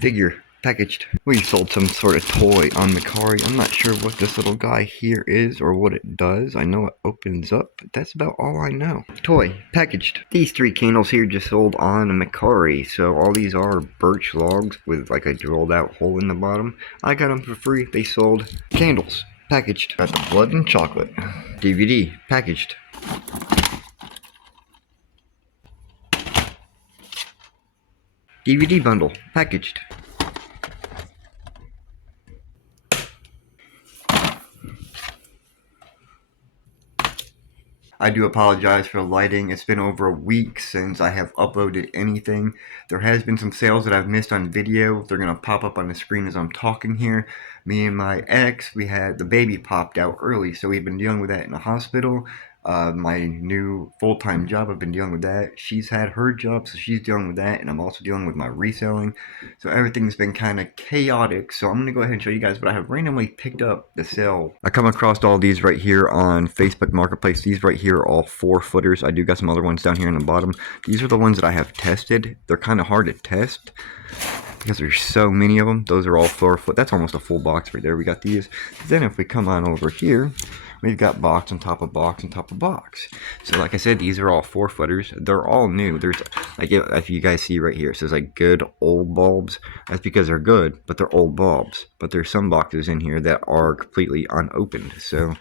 Figure packaged. We sold some sort of toy on Macari. I'm not sure what this little guy here is or what it does. I know it opens up, but that's about all I know. Toy packaged. These 3 candles here just sold on Macari. So all these are birch logs with like a drilled out hole in the bottom. I got them for free. They sold candles packaged. Got the blood and chocolate. DVD packaged. DVD bundle packaged. I do apologize for the lighting. It's been over a week since I have uploaded anything. There has been some sales that I've missed on video. They're going to pop up on the screen as I'm talking here. Me and my ex, we had the baby popped out early, so we've been dealing with that in the hospital. My new full-time job, I've been dealing with that. She's had her job, so she's dealing with that, and I'm also dealing with my reselling. So everything's been kind of chaotic, so I'm going to go ahead and show you guys what I have randomly picked up to sell. I come across all these right here on Facebook Marketplace. These right here are all 4-footers. I do got some other ones down here in the bottom. These are the ones that I have tested. They're kind of hard to test because there's so many of them. Those are all 4-foot. That's almost a full box right there. We got these. Then if we come on over here, we've got box on top of box on top of box. So like I said, these are all 4-footers. They're all new. There's like, if you guys see right here, it says like good old bulbs. That's because they're good, but they're old bulbs. But there's some boxes in here that are completely unopened. So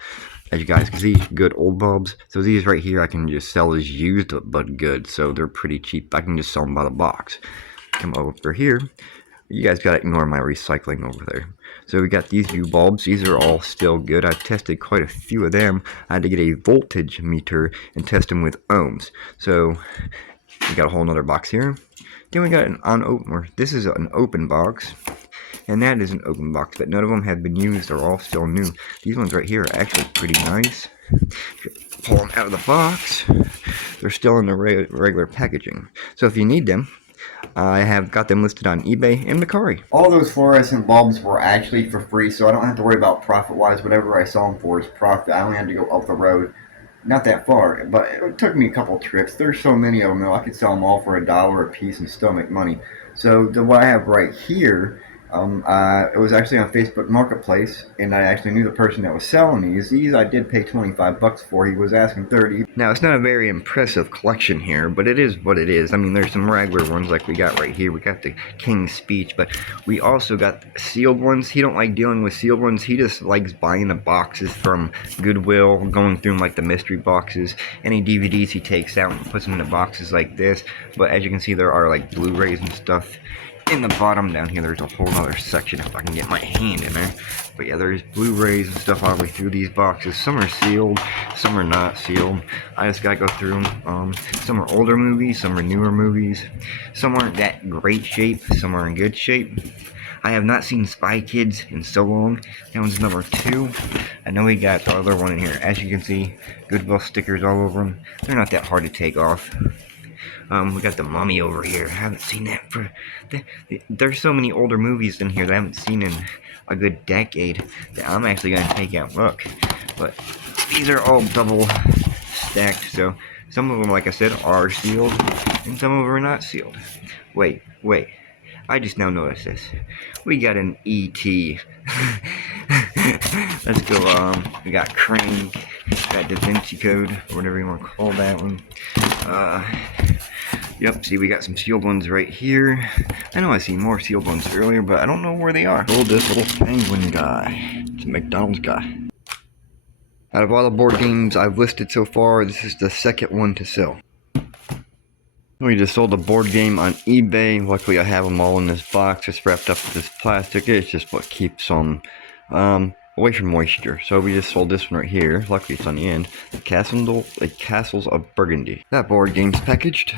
as you guys can see, good old bulbs. So these right here I can just sell as used but good. So they're pretty cheap. I can just sell them by the box. Come over here. You guys gotta ignore my recycling over there. So we got these new bulbs. These are all still good. I've tested quite a few of them. I had to get a voltage meter and test them with ohms. So we got a whole nother box here. Then we got an unopened, or this is an open box. And that is an open box, but none of them have been used. They're all still new. These ones right here are actually pretty nice. Pull them out of the box. They're still in the regular packaging. So if you need them, I have got them listed on eBay and Macari. All those fluorescent bulbs were actually for free, so I don't have to worry about profit-wise. Whatever I sell them for is profit. I only had to go up the road. Not that far, but it took me a couple trips. There's so many of them, though. I could sell them all for $1 a piece and still make money. So what I have right here, it was actually on Facebook Marketplace, and I actually knew the person that was selling these. These I did pay 25 bucks for. He was asking 30. Now, it's not a very impressive collection here, but it is what it is. I mean, there's some regular ones like we got right here. We got the King's Speech, but we also got sealed ones. He don't like dealing with sealed ones. He just likes buying the boxes from Goodwill, going through like the mystery boxes. Any DVDs he takes out and puts them in the boxes like this. But as you can see, there are like Blu-rays and stuff. In the bottom down here, there's a whole other section if I can get my hand in there. But yeah, there's Blu-rays and stuff all the way through these boxes. Some are sealed, some are not sealed. I just gotta go through them. Some are older movies, some are newer movies. Some aren't that great shape, some are in good shape. I have not seen Spy Kids in so long. That one's number 2. I know we got the other one in here. As you can see, Goodwill stickers all over them. They're not that hard to take off. We got the Mummy over here. I haven't seen that for... There's so many older movies in here that I haven't seen in a good decade that I'm actually going to take out. Look. But these are all double stacked, so some of them, like I said, are sealed, and some of them are not sealed. Wait. I just now noticed this. We got an E.T. Let's go, we got Crank, got Da Vinci Code, or whatever you want to call that one. Yep, see, we got some sealed ones right here. I know I seen more sealed ones earlier, but I don't know where they are. Oh, this little penguin guy. It's a McDonald's guy. Out of all the board games I've listed so far, this is the second one to sell. We just sold a board game on eBay. Luckily, I have them all in this box. It's wrapped up with this plastic. It's just what keeps them away from moisture. So we just sold this one right here. Luckily, it's on the end. The Castles of Burgundy. That board game's packaged.